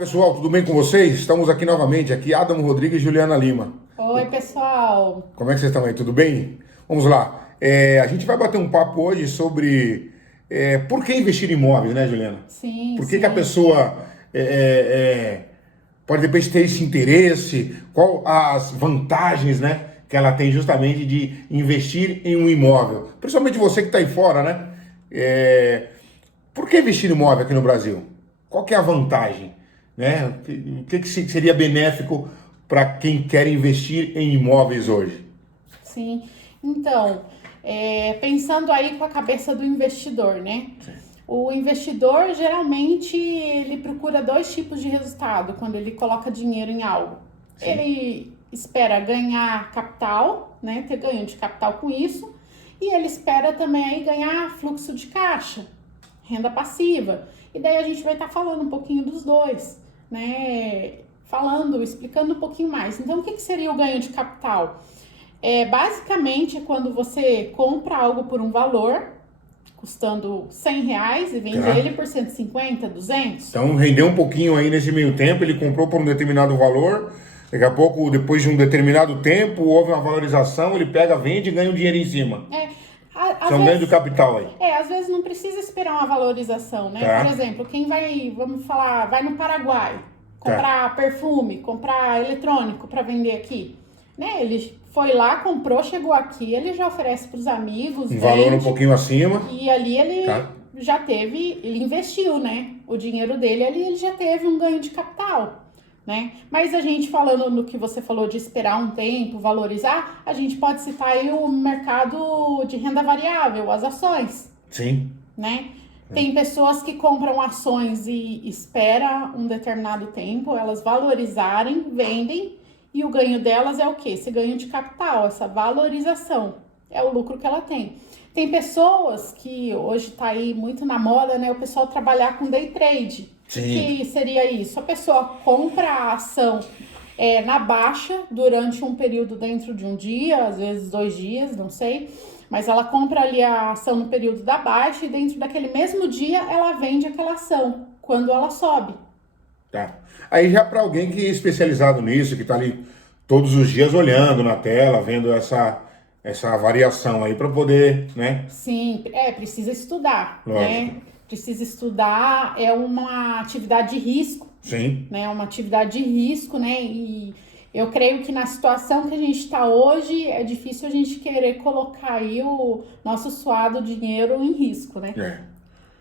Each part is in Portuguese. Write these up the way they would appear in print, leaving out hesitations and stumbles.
pessoal, tudo bem com vocês? Estamos aqui novamente, aqui Adamo Rodrigues e Juliana Lima. Oi, pessoal. Como é que vocês estão aí? Tudo bem? Vamos lá. A gente vai bater um papo hoje sobre por que investir em imóveis, né, Juliana? Sim, Por que sim. que a pessoa pode de repente ter esse interesse? Qual as vantagens, né, que ela tem justamente de investir em um imóvel? Principalmente você que está aí fora, né? Por que investir em imóvel aqui no Brasil? Qual que é a vantagem? Né? O que seria benéfico para quem quer investir em imóveis hoje? Sim. Então, pensando aí com a cabeça do investidor, né? Sim. O investidor, geralmente, ele procura dois tipos de resultado quando ele coloca dinheiro em algo. Sim. Ele espera ganhar capital, né? Ter ganho de capital com isso. E ele espera também aí ganhar fluxo de caixa, renda passiva. E daí a gente vai estar falando um pouquinho dos dois, né? Explicando um pouquinho mais. Então, o que seria o ganho de capital? Basicamente, é quando você compra algo por um valor, custando R$100 e vende ele por 150, 200. Então, rendeu um pouquinho aí nesse meio tempo, ele comprou por um determinado valor, daqui a pouco, depois de um determinado tempo, houve uma valorização, ele pega, vende e ganha um dinheiro em cima. Isso é um ganho de capital aí. Às vezes não precisa esperar uma valorização, né? Tá. Por exemplo, quem vai, vamos falar, vai no Paraguai comprar perfume, comprar eletrônico para vender aqui, né? Ele foi lá, comprou, chegou aqui, ele já oferece para os amigos, Um valor um pouquinho acima. E ali ele já teve, ele investiu, né? O dinheiro dele ali, ele já teve um ganho de capital, né? Mas a gente falando no que você falou de esperar um tempo, valorizar, a gente pode citar aí o mercado de renda variável, as ações. Sim. Né? Tem pessoas que compram ações e espera um determinado tempo, elas valorizarem, vendem, e o ganho delas é o quê? Esse ganho de capital, essa valorização, é o lucro que ela tem. Tem pessoas que hoje está aí muito na moda, né? O pessoal trabalhar com day trade. Sim. Que seria isso? A pessoa compra a ação na baixa durante um período dentro de um dia, às vezes 2 dias, não sei. Mas ela compra ali a ação no período da baixa e dentro daquele mesmo dia ela vende aquela ação, quando ela sobe. Tá. Aí já para alguém que é especializado nisso, que está ali todos os dias olhando na tela, vendo essa variação aí para poder, né? Sim, precisa estudar, Lógico. né? Precisa estudar, é uma atividade de risco. Sim. Né? Uma atividade de risco, né? E eu creio que na situação que a gente está hoje, é difícil a gente querer colocar aí o nosso suado dinheiro em risco, né?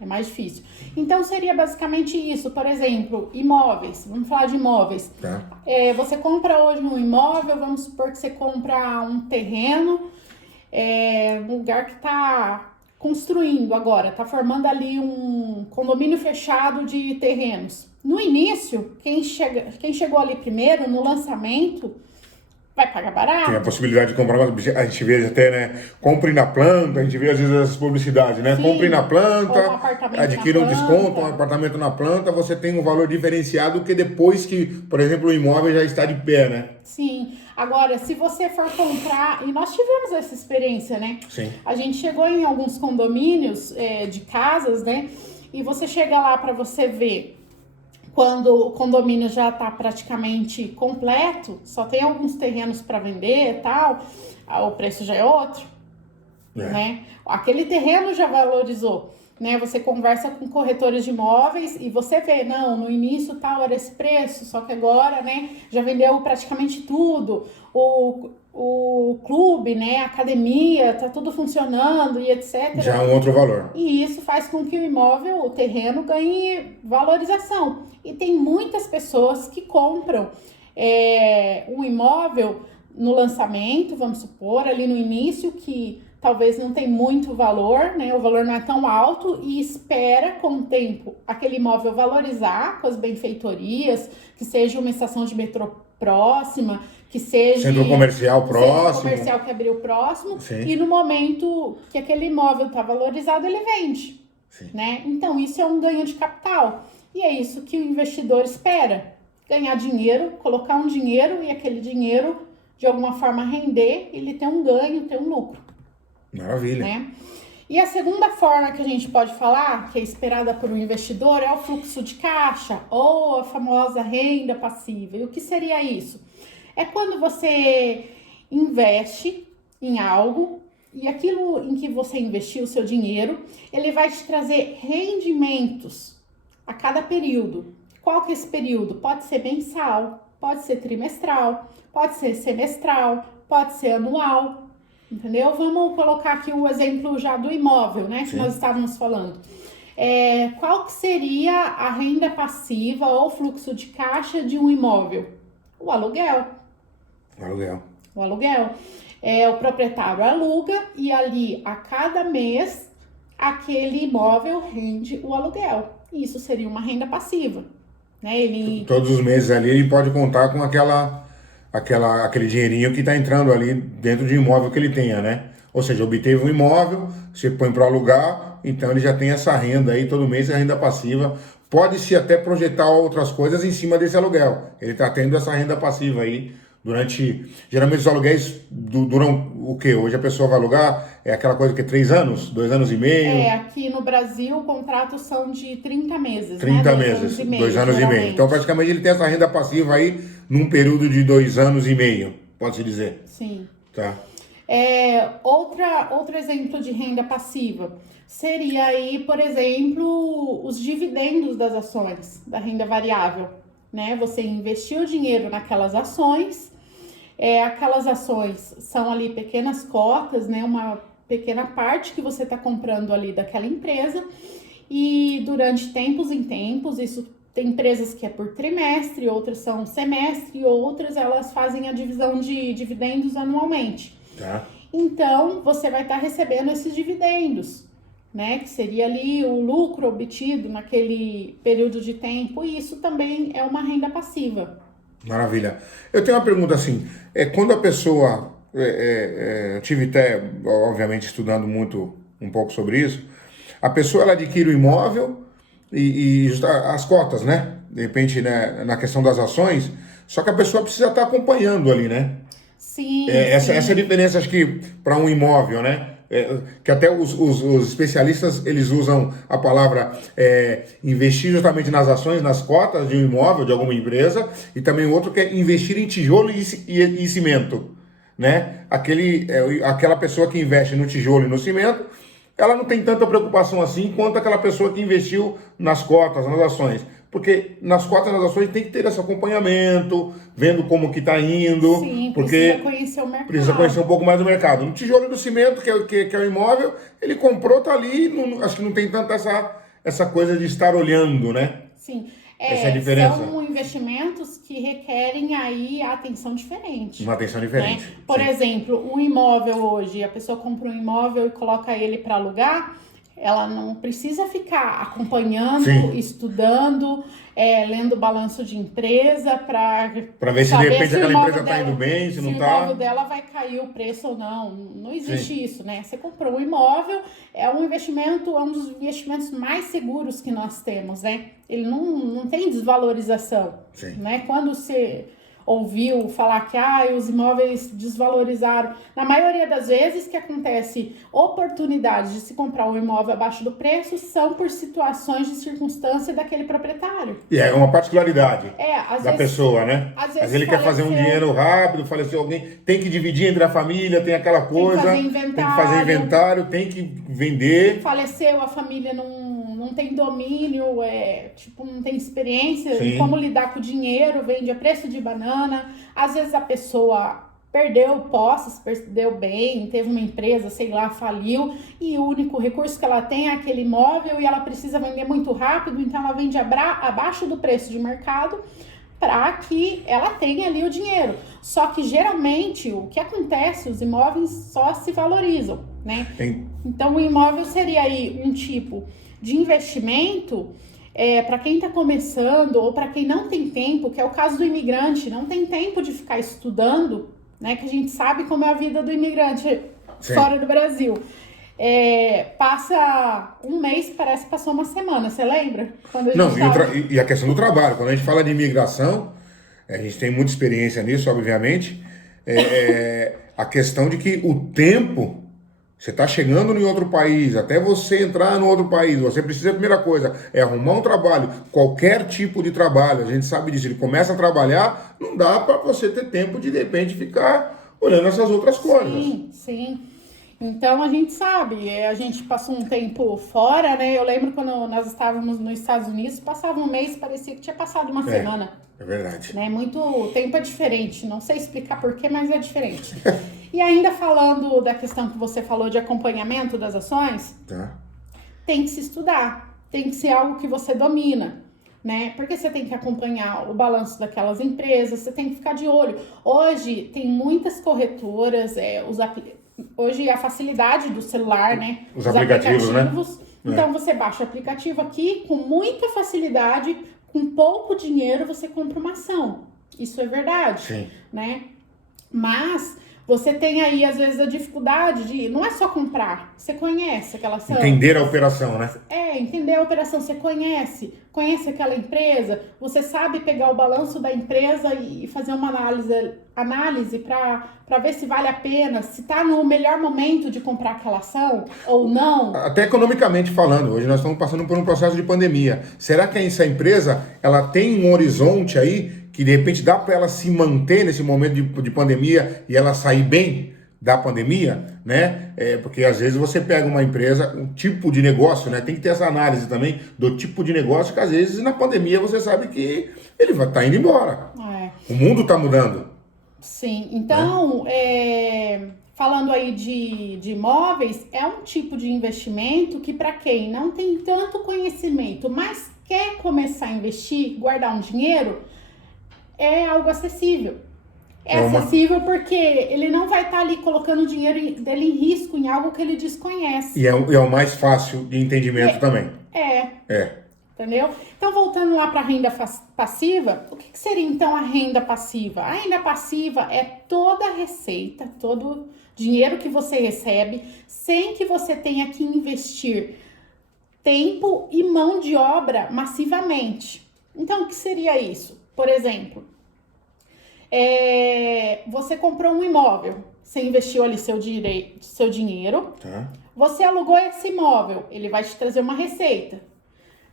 É mais difícil. Então, seria basicamente isso. Por exemplo, imóveis. Vamos falar de imóveis. Tá. Você compra hoje um imóvel, vamos supor que você compra um terreno, um lugar que está construindo agora, está formando ali um condomínio fechado de terrenos. No início, quem chegou ali primeiro, no lançamento, vai pagar barato. Tem a possibilidade de comprar, a gente vê até, né? Compre na planta, a gente vê às vezes essas publicidades, né? Sim. Compre na planta, Ou um apartamento adquira na um planta. desconto, um apartamento na planta, você tem um valor diferenciado que depois que, por exemplo, o imóvel já está de pé, né? Sim. Agora, se você for comprar, e nós tivemos essa experiência, né? Sim. A gente chegou em alguns condomínios de casas, né? E você chega lá para você ver quando o condomínio já está praticamente completo, só tem alguns terrenos para vender e tal, o preço já é outro, né? Aquele terreno já valorizou, né? Você conversa com corretores de imóveis e você vê, não, no início tal era esse preço, só que agora, né, já vendeu praticamente tudo, o clube, né, a academia, tá tudo funcionando e etc. Já é um outro valor. E isso faz com que o imóvel, o terreno, ganhe valorização. E tem muitas pessoas que compram um imóvel no lançamento, vamos supor, ali no início, que talvez não tem muito valor, né? O valor não é tão alto e espera com o tempo aquele imóvel valorizar com as benfeitorias, que seja uma estação de metrô próxima, que seja centro comercial próximo. Centro comercial que abriu próximo. Sim. E no momento que aquele imóvel está valorizado, ele vende. Sim. Né? Então, isso é um ganho de capital. E é isso que o investidor espera. Ganhar dinheiro, colocar um dinheiro e aquele dinheiro, de alguma forma, render, ele ter um ganho, ter um lucro. Maravilha. Né? E a segunda forma que a gente pode falar, que é esperada por um investidor, é o fluxo de caixa ou a famosa renda passiva. E o que seria isso? É quando você investe em algo e aquilo em que você investiu o seu dinheiro, ele vai te trazer rendimentos a cada período. Qual que é esse período? Pode ser mensal, pode ser trimestral, pode ser semestral, pode ser anual. Entendeu? Vamos colocar aqui o exemplo já do imóvel, né? Que nós estávamos falando. Qual que seria a renda passiva ou fluxo de caixa de um imóvel? O aluguel. O aluguel. O proprietário aluga e ali, a cada mês, aquele imóvel rende o aluguel. Isso seria uma renda passiva. Né? Todos os meses ali ele pode contar com aquele dinheirinho que está entrando ali dentro de um imóvel que ele tenha, né? Ou seja, obteve um imóvel, você põe para alugar, então ele já tem essa renda aí, todo mês é renda passiva. Pode-se até projetar outras coisas em cima desse aluguel. Ele está tendo essa renda passiva aí durante... Geralmente os aluguéis duram o quê? Hoje a pessoa vai alugar, é aquela coisa que é 3 anos, 2 anos e meio... Aqui no Brasil, contratos são de 30 meses, 30 né? meses, 2 anos e meio. Então, praticamente, ele tem essa renda passiva aí num período de 2 anos e meio, pode-se dizer. Sim. Tá. Outro exemplo de renda passiva seria aí, por exemplo, os dividendos das ações, da renda variável, né? Você investiu dinheiro naquelas ações, aquelas ações são ali pequenas cotas, né? Uma pequena parte que você está comprando ali daquela empresa e durante tempos em tempos, isso tem empresas que é por trimestre, outras são semestre, outras elas fazem a divisão de dividendos anualmente. Tá. Então, você vai estar recebendo esses dividendos, né? Que seria ali o lucro obtido naquele período de tempo, e isso também é uma renda passiva. Maravilha. Eu tenho uma pergunta assim, quando a pessoa, eu tive até, obviamente, estudando muito um pouco sobre isso, a pessoa ela adquire o imóvel e as cotas, né? De repente, né, na questão das ações, só que a pessoa precisa estar acompanhando ali, né? Sim, essa é a diferença, acho que, para um imóvel, né? Que até os especialistas, eles usam a palavra investir justamente nas ações, nas cotas de um imóvel, de alguma empresa, e também outro que é investir em tijolo e cimento, né? Aquela pessoa que investe no tijolo e no cimento, ela não tem tanta preocupação assim quanto aquela pessoa que investiu nas cotas, nas ações. Porque nas cotas, nas ações, tem que ter esse acompanhamento, vendo como que está indo. Sim, porque precisa conhecer o mercado. Precisa conhecer um pouco mais do mercado. No tijolo e no cimento, que é o imóvel, ele comprou, tá ali, acho que não tem tanta essa coisa de estar olhando, né? Sim. Essa é a diferença. São investimentos que requerem aí a atenção diferente. Uma atenção diferente. Né? Por exemplo, um imóvel hoje, a pessoa compra um imóvel e coloca ele para alugar, ela não precisa ficar acompanhando, Sim. Estudando, lendo balanço de empresa para ver se de repente aquela empresa está indo bem, se não está. Se o imóvel dela vai cair o preço ou não. Não existe Sim. isso, né? Você comprou um imóvel, é um investimento, é um dos investimentos mais seguros que nós temos, né? Ele não tem desvalorização. Sim. Né? Quando você ouviu falar que os imóveis desvalorizaram, na maioria das vezes que acontece oportunidade de se comprar um imóvel abaixo do preço são por situações de circunstância daquele proprietário. E é uma particularidade da pessoa, né? Às vezes ele quer fazer um dinheiro rápido, faleceu alguém, tem que dividir entre a família, tem aquela coisa, tem que fazer inventário, tem que vender. Faleceu, a família não tem domínio, não tem experiência Sim. em como lidar com o dinheiro, vende a preço de banana. Às vezes a pessoa perdeu posses, perdeu bem, teve uma empresa, sei lá, faliu, e o único recurso que ela tem é aquele imóvel e ela precisa vender muito rápido, então ela vende abaixo do preço de mercado para que ela tenha ali o dinheiro. Só que geralmente o que acontece, os imóveis só se valorizam, né? Então o imóvel seria aí um tipo de investimento para quem está começando ou para quem não tem tempo, que é o caso do imigrante, não tem tempo de ficar estudando, né? Que a gente sabe como é a vida do imigrante fora do Brasil. Passa um mês, parece que passou uma semana, você lembra? Quando e a questão do trabalho, quando a gente fala de imigração, a gente tem muita experiência nisso, obviamente, a questão de que o tempo Você está chegando em outro país, até você entrar no outro país, você precisa, a primeira coisa, é arrumar um trabalho, qualquer tipo de trabalho, a gente sabe disso, ele começa a trabalhar, não dá para você ter tempo de repente, ficar olhando essas outras coisas. Sim, sim. Então a gente sabe, a gente passou um tempo fora, né? Eu lembro quando nós estávamos nos Estados Unidos, passava um mês, parecia que tinha passado uma semana. É verdade. Né? Muito tempo é diferente, não sei explicar porquê, mas é diferente. E ainda falando da questão que você falou de acompanhamento das ações, Tá. tem que se estudar, tem que ser algo que você domina, né? Porque você tem que acompanhar o balanço daquelas empresas, você tem que ficar de olho. Hoje tem muitas corretoras, hoje a facilidade do celular, né? Os aplicativos, né? Então você baixa o aplicativo aqui, com muita facilidade, com pouco dinheiro você compra uma ação. Isso é verdade, Sim. né? Mas você tem aí, às vezes, a dificuldade de... Não é só comprar, você conhece aquela ação. Entender a operação, né? Entender a operação, você conhece aquela empresa, você sabe pegar o balanço da empresa e fazer uma análise para ver se vale a pena, se está no melhor momento de comprar aquela ação ou não. Até economicamente falando, hoje nós estamos passando por um processo de pandemia. Será que essa empresa ela tem um horizonte aí que de repente dá para ela se manter nesse momento de pandemia e ela sair bem da pandemia, né? Porque às vezes você pega uma empresa, um tipo de negócio, né? Tem que ter essa análise também do tipo de negócio que às vezes na pandemia você sabe que ele vai estar indo embora. O mundo está mudando. Sim, então, falando aí de imóveis, é um tipo de investimento que para quem não tem tanto conhecimento, mas quer começar a investir, guardar um dinheiro, é algo acessível. Acessível porque ele não vai estar ali colocando o dinheiro dele em risco em algo que ele desconhece. E é o mais fácil de entendimento também. Entendeu? Então, voltando lá para a renda passiva, o que seria então a renda passiva? A renda passiva é toda a receita, todo dinheiro que você recebe, sem que você tenha que investir tempo e mão de obra massivamente. Então, o que seria isso? Por exemplo, você comprou um imóvel, você investiu ali seu dinheiro, você alugou esse imóvel, ele vai te trazer uma receita.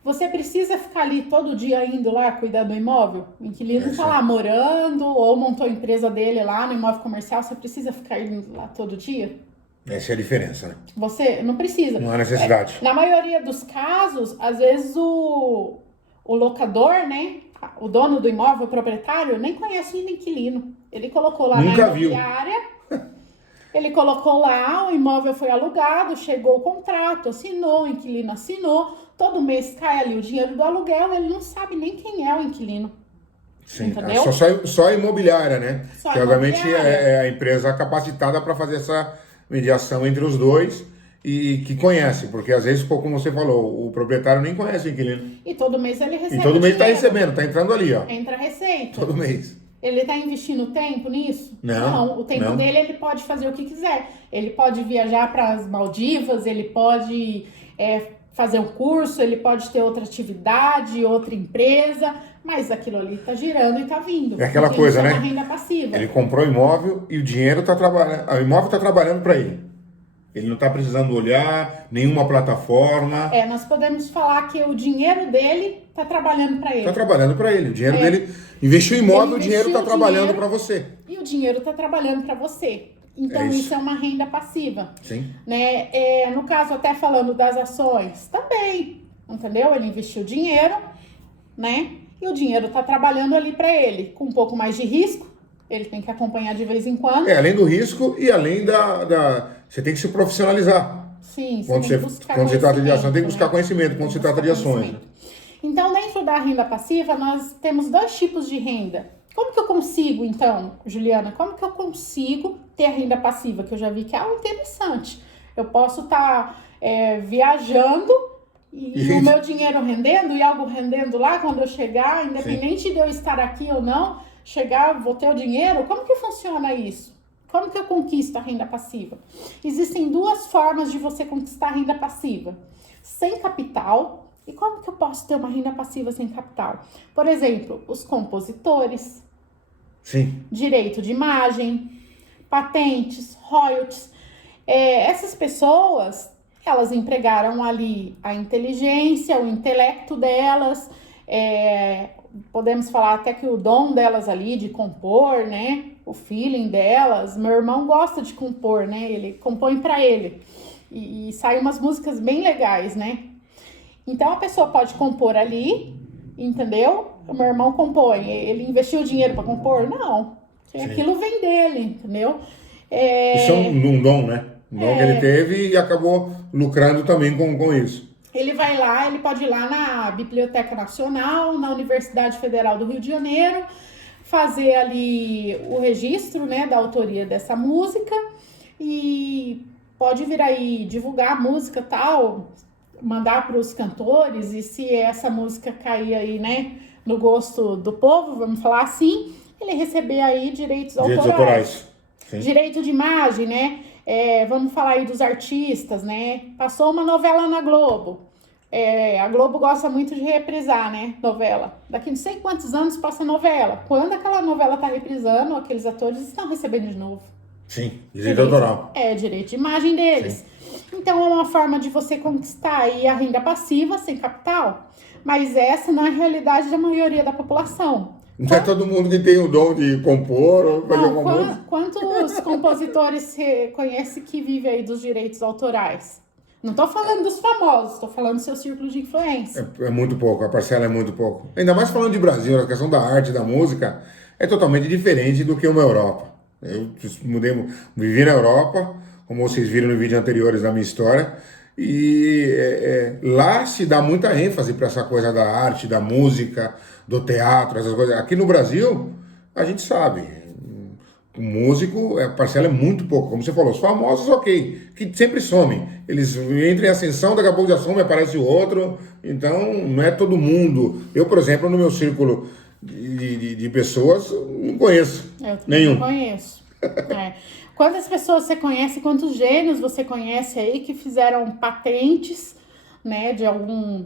Você precisa ficar ali todo dia indo lá cuidar do imóvel? O inquilino está lá morando ou montou a empresa dele lá no imóvel comercial, você precisa ficar indo lá todo dia? Essa é a diferença, né? Você não precisa. Não há necessidade. Na maioria dos casos, às vezes o locador, né? O dono do imóvel, o proprietário, nem conhece o inquilino. Ele colocou lá Nunca na imobiliária, ele colocou lá, o imóvel foi alugado, chegou o contrato, assinou, o inquilino assinou, todo mês cai ali o dinheiro do aluguel, ele não sabe nem quem é o inquilino. Sim, entendeu? Só a imobiliária, né? Só que obviamente é a empresa capacitada para fazer essa mediação entre os dois e que conhece, porque às vezes, como você falou, o proprietário nem conhece o inquilino. E todo mês ele recebe. E todo mês está recebendo, está entrando ali, ó. Entra a receita. Todo mês. Ele está investindo tempo nisso? Não. O tempo dele ele pode fazer o que quiser. Ele pode viajar para as Maldivas, ele pode fazer um curso, ele pode ter outra atividade, outra empresa, mas aquilo ali está girando e está vindo. É aquela coisa, né? Renda passiva. Ele comprou o imóvel e o dinheiro está trabalhando, o imóvel está trabalhando para ele. Ele não está precisando olhar nenhuma plataforma. Nós podemos falar que o dinheiro dele está trabalhando para ele. Está trabalhando para ele. O dinheiro dele investiu em imóvel, o dinheiro está trabalhando para você. E o dinheiro está trabalhando para você. Então, isso é uma renda passiva. Sim. Né? No caso, até falando das ações, também. Entendeu? Ele investiu dinheiro, né? E o dinheiro está trabalhando ali para ele. Com um pouco mais de risco, ele tem que acompanhar de vez em quando. Além do risco e além você tem que se profissionalizar. Sim, quando se trata de ação, tem que buscar conhecimento quando se trata de ações. Então, dentro da renda passiva, nós temos dois tipos de renda. Como que eu consigo, então, Juliana, como que eu consigo ter a renda passiva? Que eu já vi que é algo interessante. Eu posso estar viajando e o meu dinheiro rendendo e algo rendendo lá quando eu chegar, independente de eu estar aqui ou não, vou ter o dinheiro. Como que funciona isso? Como que eu conquisto a renda passiva? Existem duas formas de você conquistar a renda passiva. Sem capital. E como que eu posso ter uma renda passiva sem capital? Por exemplo, os compositores. Sim. Direito de imagem, patentes, royalties. Essas pessoas, elas empregaram ali a inteligência, o intelecto delas, podemos falar até que o dom delas ali de compor, né? O feeling delas. Meu irmão gosta de compor, né? Ele compõe para ele. E saem umas músicas bem legais, né? Então a pessoa pode compor ali, entendeu? O meu irmão compõe. Ele investiu dinheiro para compor? Não. Aquilo vem dele, entendeu? Isso é um dom, né? Um dom que ele teve e acabou lucrando também com isso. Ele vai lá, ele pode ir lá na Biblioteca Nacional, na Universidade Federal do Rio de Janeiro, fazer ali o registro, né, da autoria dessa música e pode vir aí divulgar a música tal, mandar para os cantores, e se essa música cair aí, né, no gosto do povo, vamos falar assim, ele receber aí direitos autorais. Sim. Direito de imagem, né? Vamos falar aí dos artistas, né? Passou uma novela na Globo. A Globo gosta muito de reprisar, né? Novela. Daqui não sei quantos anos passa novela. Quando aquela novela tá reprisando, aqueles atores estão recebendo de novo. Sim, direito autoral. Direito de imagem deles. Sim. Então é uma forma de você conquistar aí a renda passiva sem capital. Mas essa não é a realidade da maioria da população. Não é todo mundo que tem o dom de compor ou fazer alguma música. Quantos compositores você conhece que vivem aí dos direitos autorais? Não estou falando dos famosos, estou falando do seu círculo de influência. É muito pouco, a parcela é muito pouco. Ainda mais falando de Brasil, a questão da arte, da música, é totalmente diferente do que uma Europa. Eu vivi na Europa, como vocês viram no vídeo anteriores da minha história, e lá se dá muita ênfase para essa coisa da arte, da música, do teatro, essas coisas. Aqui no Brasil, a gente sabe, o músico, a parcela é muito pouco, como você falou, os famosos, ok, que sempre somem. Eles entram em ascensão, daqui a pouco já some, aparece o outro, então não é todo mundo. Eu, por exemplo, no meu círculo de pessoas, não conheço nenhum. Não conheço. Quantas pessoas você conhece, quantos gênios você conhece aí que fizeram patentes, né, de algum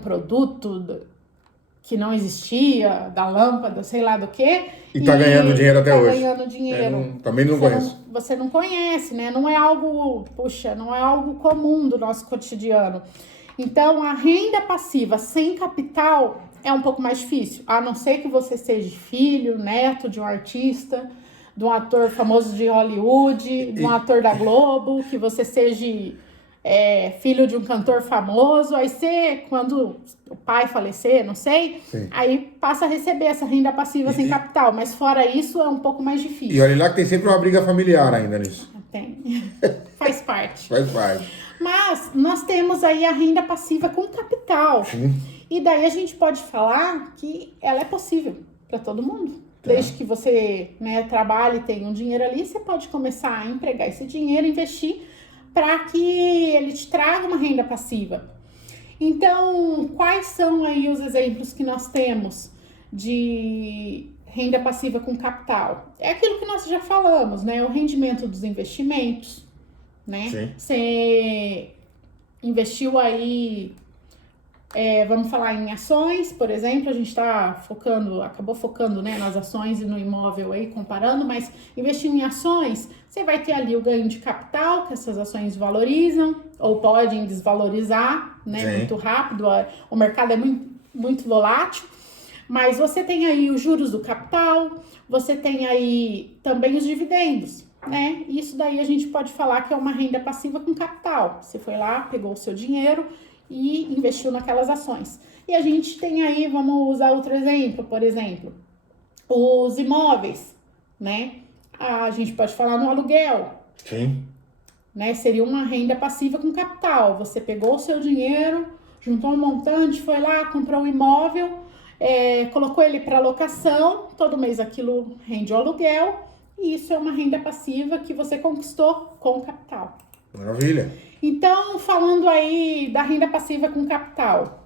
produto que não existia, da lâmpada, sei lá do quê. E tá ganhando dinheiro até hoje. Tá ganhando dinheiro. Também não conheço. Você não conhece, né? Não é algo, não é algo comum do nosso cotidiano. Então, a renda passiva sem capital é um pouco mais difícil, a não ser que você seja filho, neto de um artista, de um ator famoso de Hollywood, de um ator da Globo, que você seja filho de um cantor famoso, aí você, quando o pai falecer, não sei, sim, aí passa a receber essa renda passiva sem capital, mas fora isso é um pouco mais difícil. E olha lá que tem sempre uma briga familiar ainda nisso. Tem, faz parte. Faz parte. Mas nós temos aí a renda passiva com capital, sim, e daí a gente pode falar que ela é possível para todo mundo. Desde que você, né, trabalhe e tenha um dinheiro ali, você pode começar a empregar esse dinheiro, investir para que ele te traga uma renda passiva. Então, quais são aí os exemplos que nós temos de renda passiva com capital? É aquilo que nós já falamos, né? O rendimento dos investimentos, né? Sim. Você investiu aí, vamos falar em ações, por exemplo, a gente acabou focando, né, nas ações e no imóvel aí, comparando, mas investindo em ações, você vai ter ali o ganho de capital, que essas ações valorizam ou podem desvalorizar, né, sim, muito rápido, o mercado é muito, muito volátil, mas você tem aí os juros do capital, você tem aí também os dividendos, né, isso daí a gente pode falar que é uma renda passiva com capital, você foi lá, pegou o seu dinheiro e investiu naquelas ações. E a gente tem aí, vamos usar outro exemplo, por exemplo, os imóveis, né? A gente pode falar no aluguel. Sim. Né? Seria uma renda passiva com capital. Você pegou o seu dinheiro, juntou um montante, foi lá, comprou um imóvel, colocou ele para locação, todo mês aquilo rende o aluguel, e isso é uma renda passiva que você conquistou com capital. Maravilha. Então, falando aí da renda passiva com capital,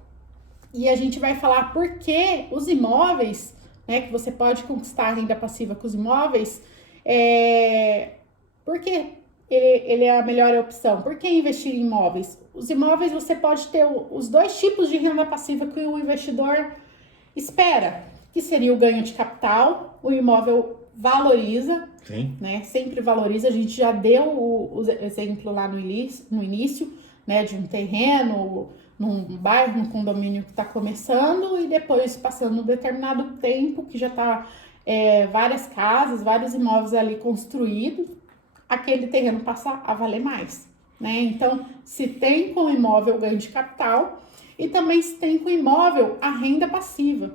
e a gente vai falar por que os imóveis, né, que você pode conquistar a renda passiva com os imóveis, por que ele é a melhor opção? Por que investir em imóveis? Os imóveis você pode ter os dois tipos de renda passiva que o investidor espera, que seria o ganho de capital. O imóvel valoriza, Sim. né? Sempre valoriza. A gente já deu o exemplo lá no início, né? De um terreno, num bairro, num condomínio que está começando e depois passando um determinado tempo que já está várias casas, vários imóveis ali construídos, aquele terreno passa a valer mais, né? Então, se tem com o imóvel ganho de capital e também se tem com o imóvel a renda passiva,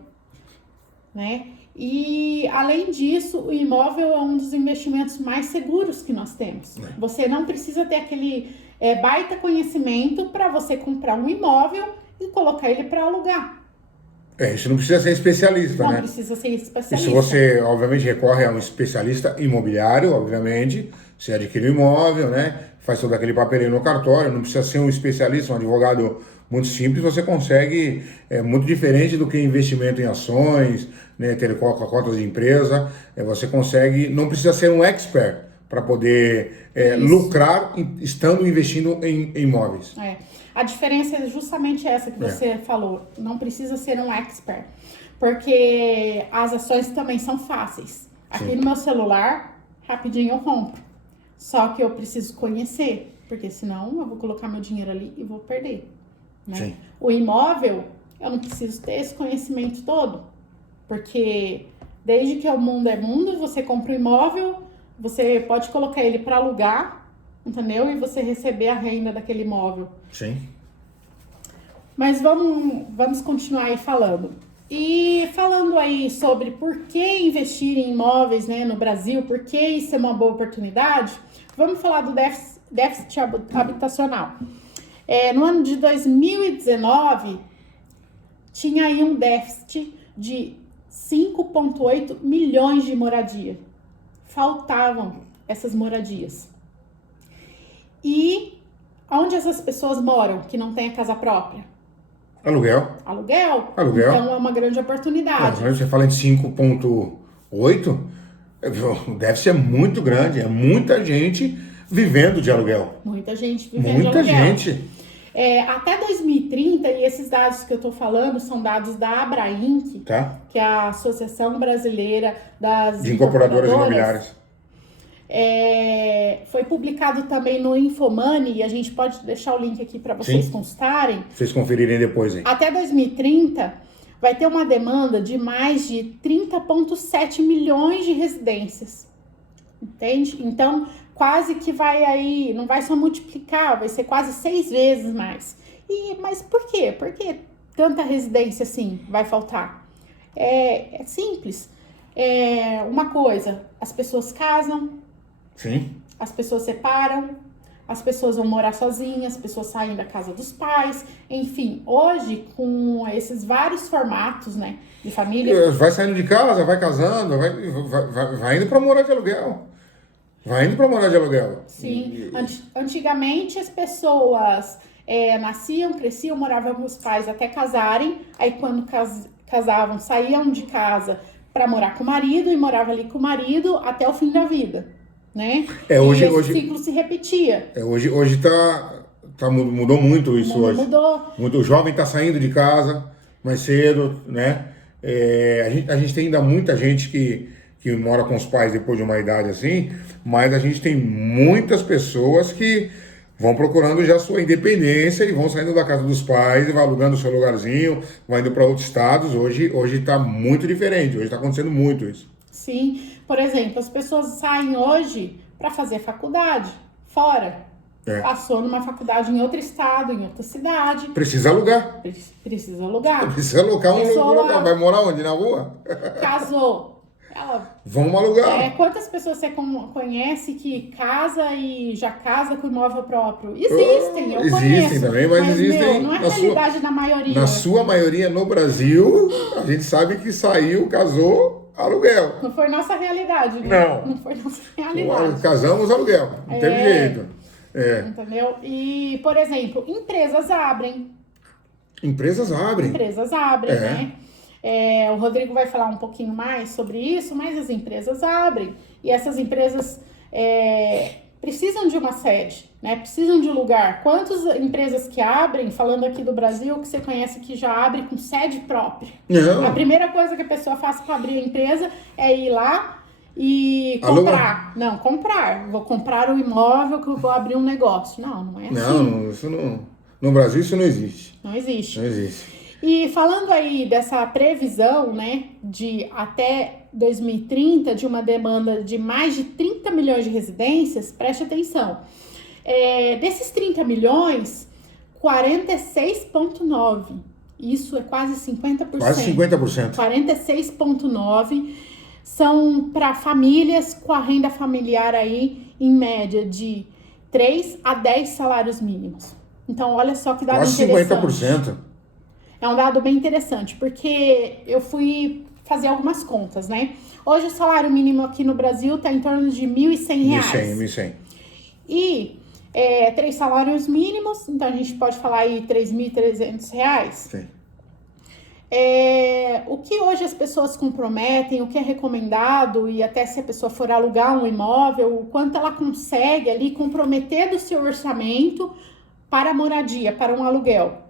né? E, além disso, o imóvel é um dos investimentos mais seguros que nós temos. Você não precisa ter aquele baita conhecimento para você comprar um imóvel e colocar ele para alugar. Isso não precisa ser especialista, Não né? precisa ser especialista. Isso você, obviamente, recorre a um especialista imobiliário, obviamente. Você adquire o imóvel, né? Faz todo aquele papelzinho no cartório. Não precisa ser um especialista, um advogado muito simples. Você consegue, muito diferente do que investimento em ações, né? Ter cotas de empresa. Você consegue, não precisa ser um expert para poder lucrar estando investindo em imóveis. A diferença é justamente essa que você falou. Não precisa ser um expert. Porque as ações também são fáceis. Aqui no meu celular, rapidinho eu compro. Só que eu preciso conhecer. Porque senão eu vou colocar meu dinheiro ali e vou perder. Né? O imóvel, eu não preciso ter esse conhecimento todo. Porque desde que o mundo é mundo, você compra um imóvel, você pode colocar ele para alugar, entendeu? E você receber a renda daquele imóvel. Sim. Mas vamos continuar aí falando. E falando aí sobre por que investir em imóveis, né, no Brasil, por que isso é uma boa oportunidade, vamos falar do déficit habitacional. No ano de 2019, tinha aí um déficit de 5,8 milhões de moradia. Faltavam essas moradias. E onde essas pessoas moram que não tem a casa própria? Aluguel. Aluguel? Aluguel. Então é uma grande oportunidade. Você fala em 5,8, o déficit é muito grande, é muita gente vivendo de aluguel. Muita gente vivendo de Muita aluguel. gente. Até 2030, e esses dados que eu estou falando são dados da Abrainc, que é a Associação Brasileira das Incorporadoras Imobiliárias. Foi publicado também no Infomoney, e a gente pode deixar o link aqui para vocês consultarem. Vocês conferirem depois, hein? Até 2030, vai ter uma demanda de mais de 30,7 milhões de residências. Entende? Então, quase que vai aí, não vai só multiplicar, vai ser quase 6 vezes mais. Mas por quê? Por que tanta residência assim vai faltar? É simples. Uma coisa, as pessoas casam, Sim. As pessoas separam, as pessoas vão morar sozinhas, as pessoas saem da casa dos pais, enfim, hoje com esses vários formatos, né, de família... Vai saindo de casa, vai casando, vai indo para morar de aluguel. Vai indo para morar de aluguel. Sim, antigamente as pessoas nasciam, cresciam, moravam com os pais até casarem, aí quando casavam, saíam de casa para morar com o marido e moravam ali com o marido até o fim da vida. Né? Hoje, esse ciclo se repetia. Hoje mudou muito isso. Mudou. O jovem está saindo de casa mais cedo, né? A gente tem ainda muita gente que mora com os pais depois de uma idade assim, mas a gente tem muitas pessoas que vão procurando já sua independência e vão saindo da casa dos pais e vão alugando o seu lugarzinho, vão indo para outros estados. Hoje está muito diferente, hoje está acontecendo muito isso. Sim, por exemplo, as pessoas saem hoje para fazer faculdade fora. Passou numa faculdade em outro estado, em outra cidade. Precisa alugar. Precisa alugar. Precisa alugar um lugar. Vai morar onde? Na rua? Casou. Vamos alugar. Quantas pessoas você conhece que casa e já casa com imóvel próprio? Existem, eu conheço. Existem também, mas existem. Não é a realidade da maioria. Na sua maioria no Brasil, a gente sabe que saiu, casou, aluguel. Não foi nossa realidade, né? Não foi nossa realidade. Casamos, aluguel. Não teve jeito. Entendeu? E, por exemplo, empresas abrem. Empresas abrem, né? O Rodrigo vai falar um pouquinho mais sobre isso, mas as empresas abrem. E essas empresas precisam de uma sede, né? Precisam de um lugar. Quantas empresas que abrem, falando aqui do Brasil, que você conhece que já abre com sede própria? Não. A primeira coisa que a pessoa faz para abrir a empresa é ir lá e comprar. Não, comprar. Vou comprar um imóvel que eu vou abrir um negócio. Não é assim. Não, isso não. No Brasil isso não existe. Não existe. Não existe. E falando aí dessa previsão, né, de até 2030, de uma demanda de mais de 30 milhões de residências, preste atenção. Desses 30 milhões, 46,9%. Isso é quase 50%. Quase 50%. 46,9% são para famílias com a renda familiar aí, em média, de 3 a 10 salários mínimos. Então, olha só que dado quase interessante. 50%. É um dado bem interessante, porque eu fui fazer algumas contas, né? Hoje o salário mínimo aqui no Brasil está em torno de R$ 1.100. 1.100. E 3 salários mínimos, então a gente pode falar aí R$ 3.300. Sim. O que hoje as pessoas comprometem, o que é recomendado, e até se a pessoa for alugar um imóvel, o quanto ela consegue ali comprometer do seu orçamento para a moradia, para um aluguel.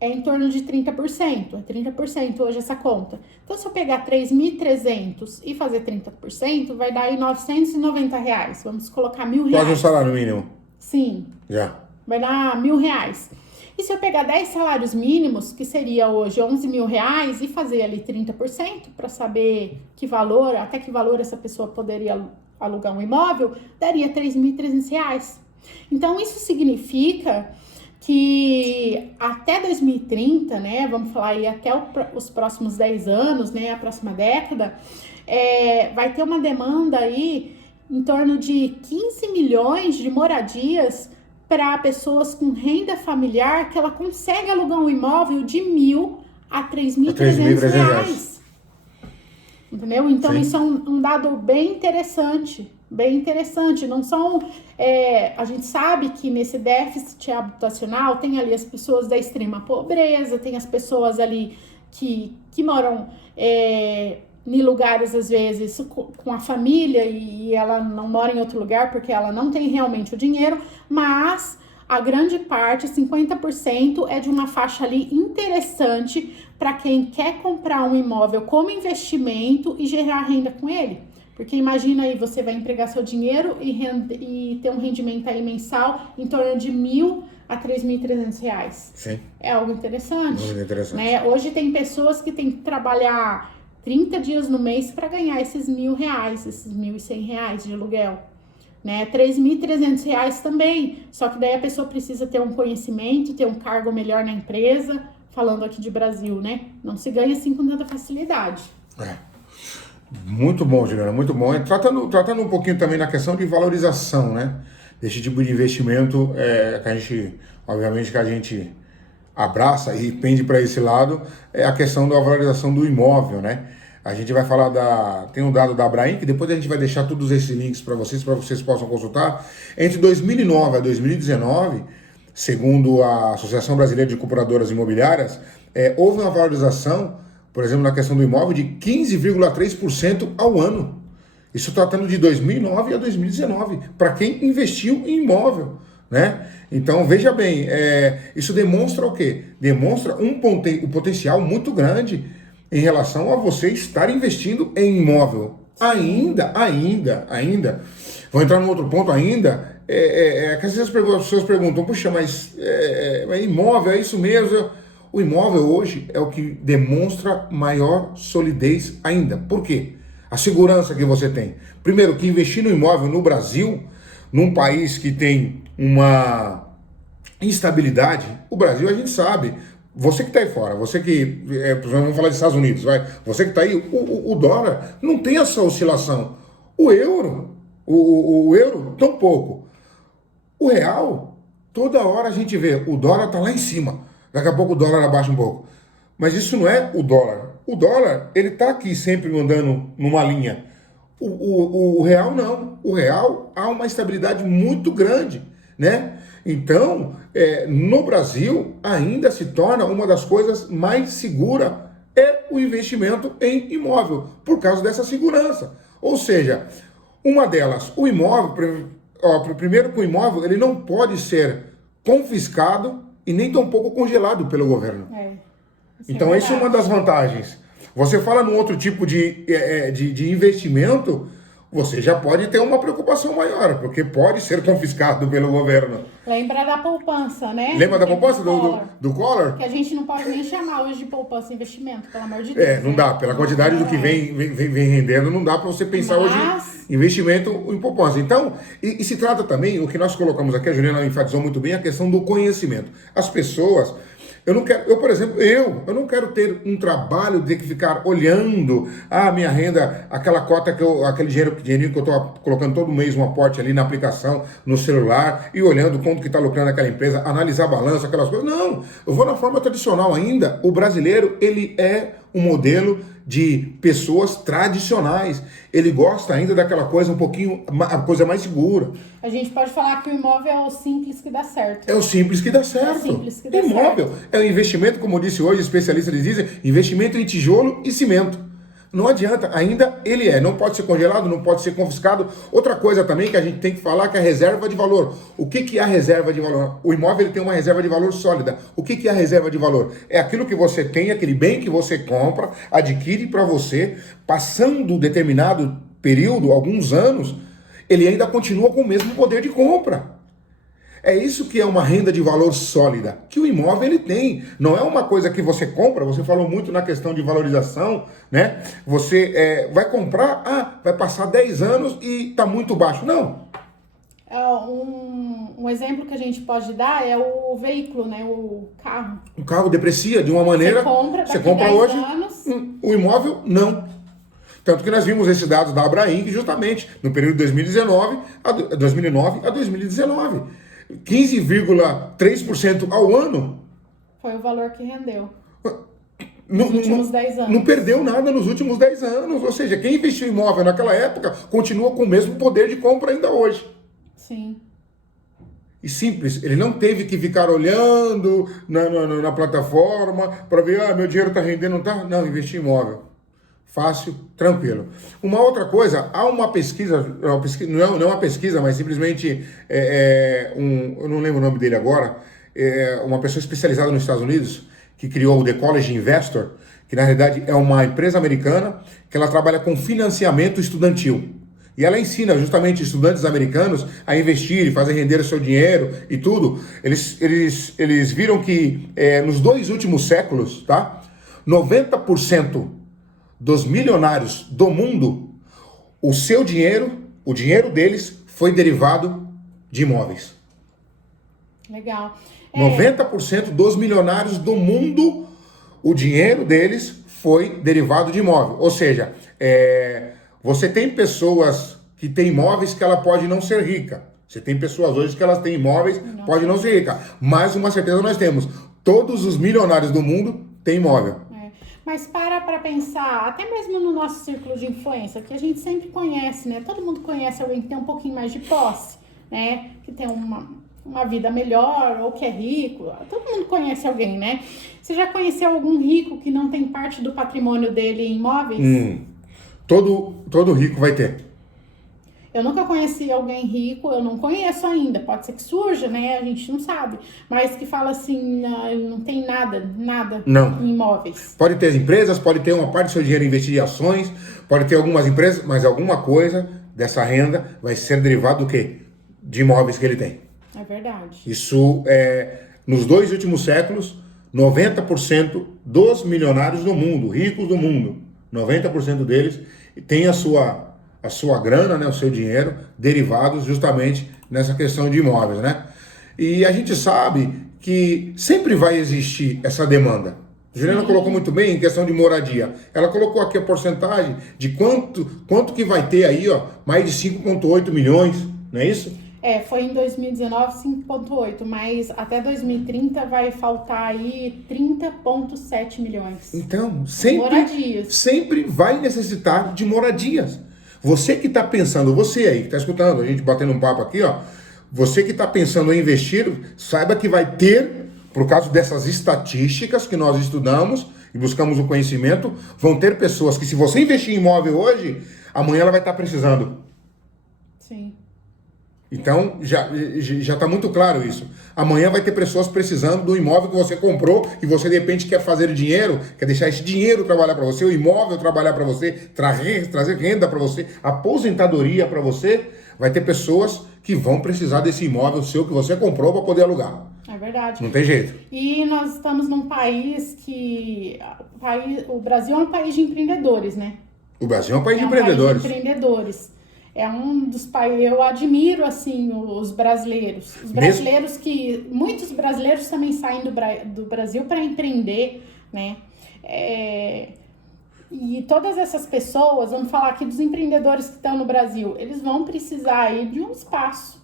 É em torno de 30%. É 30% hoje essa conta. Então, se eu pegar 3.300 e fazer 30%, vai dar aí R$ 990. Vamos colocar R$ 1.000. Quase um salário mínimo. Sim. Já. Vai dar R$ 1.000. E se eu pegar 10 salários mínimos, que seria hoje R$ 11.000, e fazer ali 30%, para saber que valor, até que valor essa pessoa poderia alugar um imóvel, daria R$ 3.300. Então, isso significa que até 2030, né, vamos falar aí até os próximos 10 anos, né, a próxima década, vai ter uma demanda aí em torno de 15 milhões de moradias para pessoas com renda familiar que ela consegue alugar um imóvel de R$ 1.000 a R$ 3.300. Entendeu? Então, sim, isso é um dado bem interessante. Bem interessante. Não são... a gente sabe que nesse déficit habitacional tem ali as pessoas da extrema pobreza, tem as pessoas ali que moram em lugares, às vezes, com a família e ela não mora em outro lugar porque ela não tem realmente o dinheiro, mas a grande parte, 50%, é de uma faixa ali interessante para quem quer comprar um imóvel como investimento e gerar renda com ele. Porque imagina aí, você vai empregar seu dinheiro e ter um rendimento aí mensal em torno de R$ 1.000 a R$ 3.300. Sim. É algo interessante. Muito interessante. Né? Hoje tem pessoas que têm que trabalhar 30 dias no mês para ganhar esses R$ 1.000, esses R$ 1.100 de aluguel. Né? R$ 3.300 também. Só que daí a pessoa precisa ter um conhecimento, ter um cargo melhor na empresa. Falando aqui de Brasil, né? Não se ganha assim com tanta facilidade. Muito bom, Juliana, muito bom. Tratando um pouquinho também na questão de valorização, né? Desse tipo de investimento que a gente, obviamente, que a gente abraça e pende para esse lado, é a questão da valorização do imóvel, né? A gente vai falar tem um dado da Abraim, que depois a gente vai deixar todos esses links para vocês possam consultar. Entre 2009 a 2019, segundo a Associação Brasileira de Incorporadoras Imobiliárias, houve uma valorização, por exemplo, na questão do imóvel, de 15,3% ao ano. Isso tratando de 2009 a 2019, para quem investiu em imóvel, né? Então, veja bem, isso demonstra o quê? Demonstra um potencial muito grande em relação a você estar investindo em imóvel. Ainda, vou entrar num outro ponto ainda, que às vezes as pessoas perguntam, puxa, mas imóvel, é isso mesmo? O imóvel hoje é o que demonstra maior solidez ainda. Por quê? A segurança que você tem. Primeiro, que investir no imóvel no Brasil, num país que tem uma instabilidade, o Brasil a gente sabe, você que está aí fora, você que, vamos falar dos Estados Unidos, você que está aí, o dólar não tem essa oscilação. O euro, tão pouco. O real, toda hora a gente vê, o dólar está lá em cima. Daqui a pouco o dólar abaixa um pouco. Mas isso não é o dólar. O dólar, ele está aqui sempre andando numa linha. O real não. O real há uma estabilidade muito grande, né? Então, no Brasil, ainda se torna uma das coisas mais seguras o investimento em imóvel, por causa dessa segurança. Ou seja, uma delas, o imóvel, primeiro que o imóvel, ele não pode ser confiscado e nem tampouco congelado pelo governo. Então, essa é uma das vantagens. Você fala num outro tipo de investimento, você já pode ter uma preocupação maior, porque pode ser confiscado pelo governo. Lembra da poupança, né? Lembra da poupança Collor. do Collor? Que a gente não pode nem chamar hoje de poupança e investimento, pelo amor de Deus. É, não né? dá. Pela quantidade do que vem rendendo, não dá para você pensar hoje em investimento em poupança. Então, e se trata também, o que nós colocamos aqui, a Juliana enfatizou muito bem, a questão do conhecimento. As pessoas... por exemplo, eu não quero ter um trabalho de que ficar olhando a minha renda, aquela cota aquele dinheirinho que eu estou colocando todo mês um aporte ali na aplicação, no celular, e olhando quanto que está lucrando aquela empresa, analisar balanço, aquelas coisas. Não, eu vou na forma tradicional ainda. O brasileiro, ele é um modelo de pessoas tradicionais. Ele gosta ainda daquela coisa um pouquinho, a coisa mais segura. A gente pode falar que o imóvel é o simples que dá certo. É o simples que dá certo. É o simples que dá Imóvel certo. é um investimento, como disse hoje, especialistas dizem, investimento em tijolo e cimento. Não adianta, ainda ele não pode ser congelado, não pode ser confiscado. Outra coisa também que a gente tem que falar que é a reserva de valor. O que é a reserva de valor? O imóvel ele tem uma reserva de valor sólida. O que é a reserva de valor? É aquilo que você tem, aquele bem que você compra, adquire para você, passando determinado período, alguns anos, ele ainda continua com o mesmo poder de compra. É isso que é uma renda de valor sólida, que o imóvel ele tem. Não é uma coisa que você compra, você falou muito na questão de valorização, né? Você vai comprar, vai passar 10 anos e está muito baixo. Não. Um exemplo que a gente pode dar é o veículo, né? O carro. O carro deprecia de uma maneira... Você compra daqui 10 hoje, anos. O imóvel, não. Tanto que nós vimos esses dados da Abraim, que justamente no período de 2009 a 2019... 15,3% ao ano. Foi o valor que rendeu. Nos últimos 10 anos. Não perdeu nada nos últimos 10 anos. Ou seja, quem investiu em imóvel naquela época continua com o mesmo poder de compra ainda hoje. Sim. E simples, ele não teve que ficar olhando na plataforma para ver, meu dinheiro está rendendo, não está? Não, investir em imóvel. Fácil, tranquilo. Uma outra coisa, há uma pesquisa, não é uma pesquisa, mas simplesmente eu não lembro o nome dele agora, uma pessoa especializada nos Estados Unidos, que criou o The College Investor, que na realidade é uma empresa americana, que ela trabalha com financiamento estudantil. E ela ensina justamente estudantes americanos a investir, fazer render o seu dinheiro e tudo. Eles viram que nos 2 últimos séculos, tá? 90% dos milionários do mundo, o dinheiro deles foi derivado de imóveis. Legal. 90% dos milionários do mundo, o dinheiro deles foi derivado de imóvel. Ou seja, você tem pessoas que têm imóveis que ela pode não ser rica. Você tem pessoas hoje que elas têm imóveis, pode não ser rica. Mas uma certeza nós temos, todos os milionários do mundo têm imóvel. Mas para pensar, até mesmo no nosso círculo de influência, que a gente sempre conhece, né? Todo mundo conhece alguém que tem um pouquinho mais de posse, né? Que tem uma vida melhor ou que é rico. Todo mundo conhece alguém, né? Você já conheceu algum rico que não tem parte do patrimônio dele em imóveis? Todo rico vai ter. Eu nunca conheci alguém rico, eu não conheço ainda, pode ser que surja, né? A gente não sabe. Mas que fala assim, não tem nada em imóveis. Pode ter empresas, pode ter uma parte do seu dinheiro investido em ações, pode ter algumas empresas, mas alguma coisa dessa renda vai ser derivada do quê? De imóveis que ele tem. É verdade. Isso nos 2 últimos séculos, 90% dos milionários do mundo, ricos do mundo, 90% deles tem a sua grana, né, o seu dinheiro, derivados justamente nessa questão de imóveis, né? E a gente sabe que sempre vai existir essa demanda. A Juliana colocou muito bem em questão de moradia. Ela colocou aqui a porcentagem de quanto que vai ter aí, mais de 5,8 milhões, não é isso? Foi em 2019 5,8, mas até 2030 vai faltar aí 30,7 milhões. Então, sempre vai necessitar de moradias. Você que está pensando, você aí que está escutando, a gente batendo um papo aqui, você que está pensando em investir, saiba que vai ter, por causa dessas estatísticas que nós estudamos e buscamos o conhecimento, vão ter pessoas que, se você investir em imóvel hoje, amanhã ela vai estar precisando. Sim. Então, já está muito claro isso. Amanhã vai ter pessoas precisando do imóvel que você comprou e você, de repente, quer fazer dinheiro, quer deixar esse dinheiro trabalhar para você, o imóvel trabalhar para você, trazer renda para você, aposentadoria para você. Vai ter pessoas que vão precisar desse imóvel seu que você comprou para poder alugar. É verdade. Não tem jeito. E nós estamos num país o Brasil é um país de empreendedores, né? O Brasil é um país de empreendedores. País de empreendedores. É um dos países, eu admiro, assim, os brasileiros. Os brasileiros muitos brasileiros também saem do Brasil para empreender, né? E todas essas pessoas, vamos falar aqui dos empreendedores que estão no Brasil, eles vão precisar aí de um espaço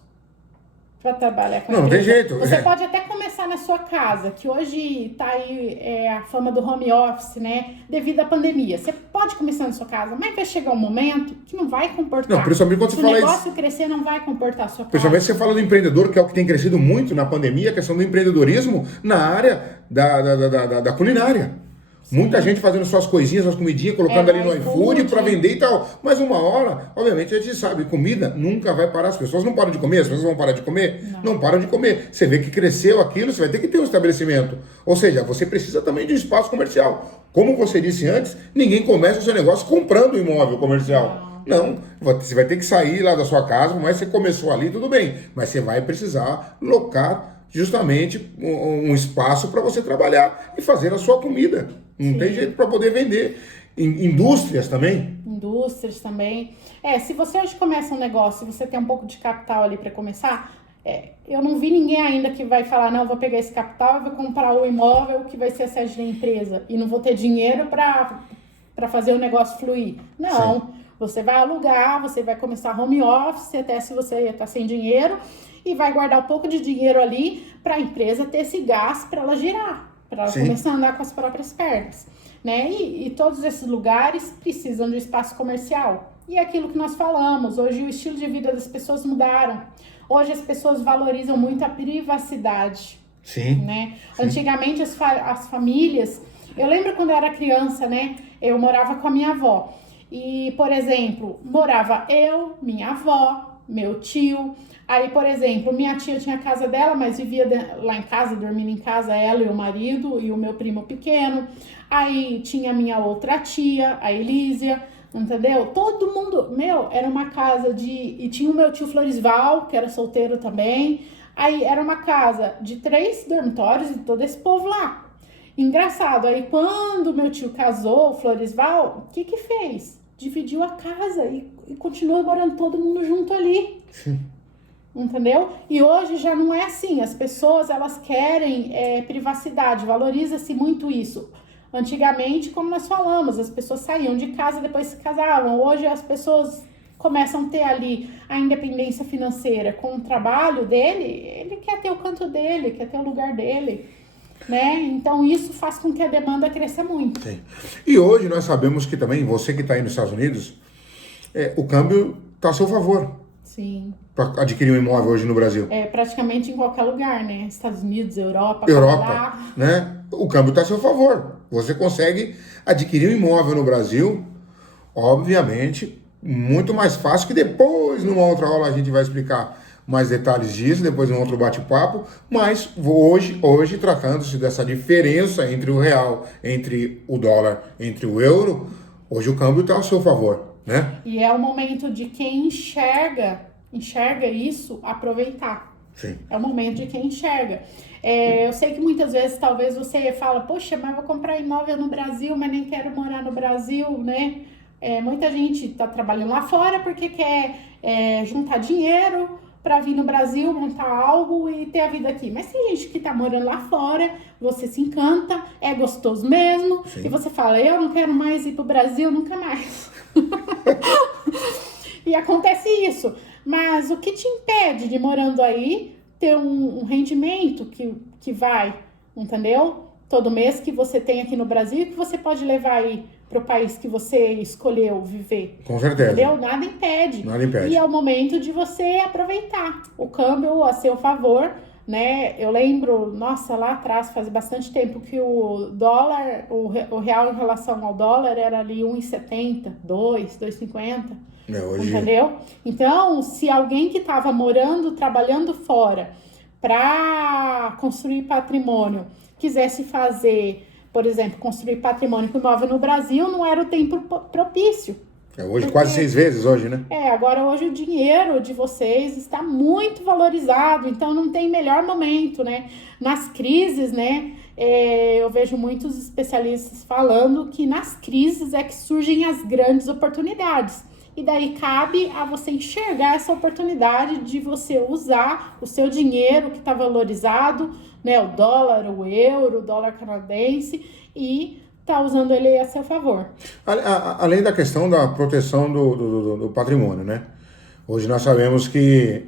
para trabalhar com a Não tem jeito. Você pode até começar na sua casa, que hoje está aí a fama do home office, né? Devido à pandemia. Você pode começar na sua casa, mas vai chegar um momento que não vai comportar. Não, principalmente quando você fala isso. Se o negócio crescer, não vai comportar a sua casa. Principalmente você fala do empreendedor, que é o que tem crescido muito na pandemia, a questão do empreendedorismo na área da culinária. Sim. Muita gente fazendo suas coisinhas, suas comidinhas, colocando ali no iFood para vender e tal. Mas uma hora, obviamente, a gente sabe, comida nunca vai parar. As pessoas não param de comer, as pessoas vão parar de comer? Não param de comer. Você vê que cresceu aquilo, você vai ter que ter um estabelecimento. Ou seja, você precisa também de um espaço comercial. Como você disse antes, ninguém começa o seu negócio comprando um imóvel comercial. Não, você vai ter que sair lá da sua casa, mas você começou ali, tudo bem. Mas você vai precisar locar justamente um espaço para você trabalhar e fazer a sua comida. Não tem jeito para poder vender. Indústrias também. Indústrias também. Se você hoje começa um negócio e você tem um pouco de capital ali para começar, eu não vi ninguém ainda que vai falar, não, eu vou pegar esse capital e vou comprar o imóvel que vai ser a sede da empresa e não vou ter dinheiro para fazer o negócio fluir. Não. Sim. Você vai alugar, você vai começar home office, até se você está sem dinheiro, e vai guardar um pouco de dinheiro ali para a empresa ter esse gás para ela girar, para ela começar a andar com as próprias pernas, né? E todos esses lugares precisam de espaço comercial. E é aquilo que nós falamos, hoje o estilo de vida das pessoas mudaram. Hoje as pessoas valorizam muito a privacidade. Sim. Né? Sim. Antigamente as famílias... Eu lembro quando eu era criança, né? Eu morava com a minha avó. E, por exemplo, morava eu, minha avó, meu tio. Aí, por exemplo, minha tia tinha a casa dela, mas vivia lá em casa, dormindo em casa, ela e o marido e o meu primo pequeno. Aí tinha a minha outra tia, a Elísia, entendeu? Todo mundo, era uma casa e tinha o meu tio Florisval, que era solteiro também. Aí era uma casa de 3 dormitórios e todo esse povo lá. Engraçado, aí quando meu tio casou, o Florisval, o que fez? Dividiu a casa e continua morando todo mundo junto ali. Sim. Entendeu? E hoje já não é assim. As pessoas, elas querem privacidade, valoriza-se muito isso. Antigamente, como nós falamos, as pessoas saíam de casa e depois se casavam. Hoje as pessoas começam a ter ali a independência financeira com o trabalho dele. Ele quer ter o canto dele, quer ter o lugar dele. Né? Então isso faz com que a demanda cresça muito. Sim. E hoje nós sabemos que também, você que está aí nos Estados Unidos, o câmbio está a seu favor. Sim. Para adquirir um imóvel hoje no Brasil. Praticamente em qualquer lugar, né? Estados Unidos, Europa, Canadá. Né? O câmbio está a seu favor. Você consegue adquirir um imóvel no Brasil, obviamente, muito mais fácil, que depois, numa outra aula, a gente vai explicar mais detalhes disso, depois em outro bate-papo, mas hoje tratando-se dessa diferença entre o real, entre o dólar, entre o euro, hoje o câmbio está ao seu favor, né? E é o momento de quem enxerga isso, aproveitar. Sim. É o momento de quem enxerga. Eu sei que muitas vezes, talvez você fala, poxa, mas vou comprar imóvel no Brasil, mas nem quero morar no Brasil, né? Muita gente está trabalhando lá fora porque quer juntar dinheiro para vir no Brasil, montar algo e ter a vida aqui. Mas tem gente que tá morando lá fora, você se encanta, é gostoso mesmo, sim, e você fala, eu não quero mais ir pro Brasil, nunca mais. E acontece isso. Mas o que te impede de, morando aí, ter um rendimento que vai, entendeu? Todo mês que você tem aqui no Brasil e que você pode levar aí para o país que você escolheu viver. Com certeza. Entendeu? Nada impede. Nada impede. E é o momento de você aproveitar o câmbio a seu favor, né? Eu lembro, nossa, lá atrás, faz bastante tempo que o dólar, o real em relação ao dólar era ali 1,70, 2,50. Hoje... Entendeu? Então, se alguém que estava morando, trabalhando fora, para construir patrimônio, quisesse fazer, por exemplo, construir patrimônio com imóvel no Brasil, não era o tempo propício. Hoje quase 6 vezes hoje, né? Agora hoje o dinheiro de vocês está muito valorizado, então não tem melhor momento, né? Nas crises, né? Eu vejo muitos especialistas falando que nas crises é que surgem as grandes oportunidades. E daí cabe a você enxergar essa oportunidade de você usar o seu dinheiro que está valorizado, né? O dólar, o euro, o dólar canadense, e tá usando ele a seu favor. Além da questão da proteção do patrimônio, né? Hoje nós sabemos que,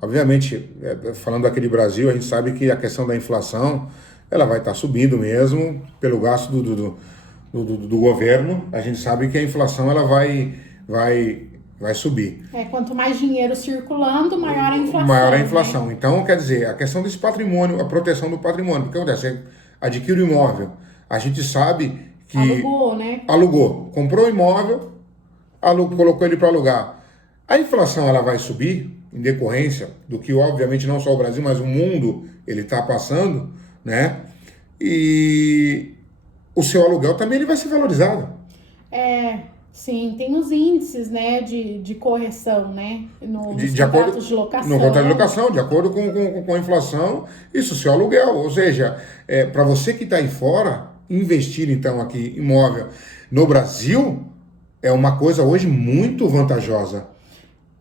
obviamente, falando aqui de Brasil, a gente sabe que a questão da inflação, ela vai estar subindo mesmo pelo gasto do governo. A gente sabe que a inflação ela vai subir. Quanto mais dinheiro circulando, maior a inflação. Maior a inflação. Né? Então, quer dizer, a questão desse patrimônio, a proteção do patrimônio. Porque acontece? Você adquire o imóvel, a gente sabe que... Alugou, né? Alugou. Comprou o imóvel, colocou ele para alugar. A inflação ela vai subir em decorrência do que, obviamente, não só o Brasil, mas o mundo ele está passando, né? E o seu aluguel também ele vai ser valorizado. Sim, tem os índices, né, de correção, né, nos contratos de locação. No contrato de locação, de acordo com a inflação, isso, seu aluguel. Ou seja, para você que está aí fora, investir, então, aqui imóvel no Brasil é uma coisa hoje muito vantajosa.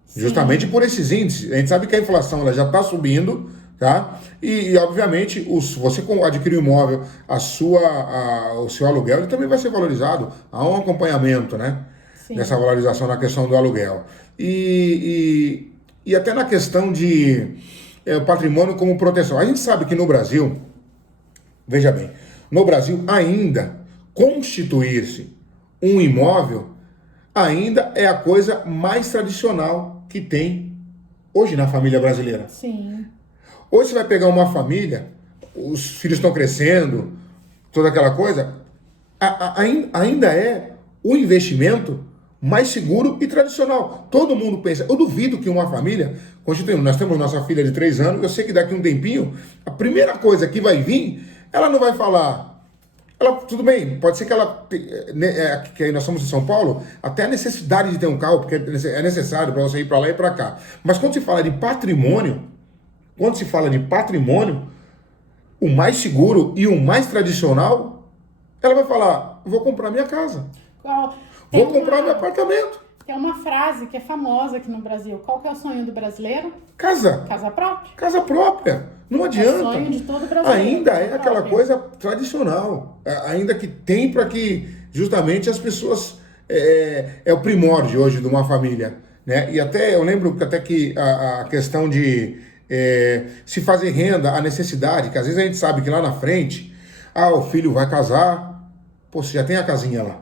Sim. Justamente por esses índices. A gente sabe que a inflação ela já está subindo, tá? E obviamente, você adquirir um imóvel, o seu aluguel, ele também vai ser valorizado. Há um acompanhamento, né? Sim. Dessa valorização na questão do aluguel. E até na questão de patrimônio como proteção. A gente sabe que no Brasil, veja bem, no Brasil ainda constituir-se um imóvel ainda é a coisa mais tradicional que tem hoje na família brasileira. Sim. Hoje você vai pegar uma família, os filhos estão crescendo, toda aquela coisa, ainda é o investimento mais seguro e tradicional. Todo mundo pensa, eu duvido que uma família, constituindo, nós temos nossa filha de 3 anos, eu sei que daqui a um tempinho, a primeira coisa que vai vir, ela não vai falar, tudo bem, pode ser que ela, que nós estamos em São Paulo, até a necessidade de ter um carro, porque é necessário para você ir para lá e para cá. Mas quando se fala de patrimônio, o mais seguro e o mais tradicional, ela vai falar, vou comprar minha casa. Vou comprar meu apartamento. Tem uma frase que é famosa aqui no Brasil. Qual que é o sonho do brasileiro? Casa própria. Casa própria. Não adianta. É o sonho de todo brasileiro. Ainda é aquela coisa tradicional. Ainda que tem para que justamente as pessoas... É o primórdio hoje de uma família. Né? E até eu lembro até que a questão de se fazer renda, a necessidade, que às vezes a gente sabe que lá na frente, o filho vai casar, pô, você já tem a casinha lá,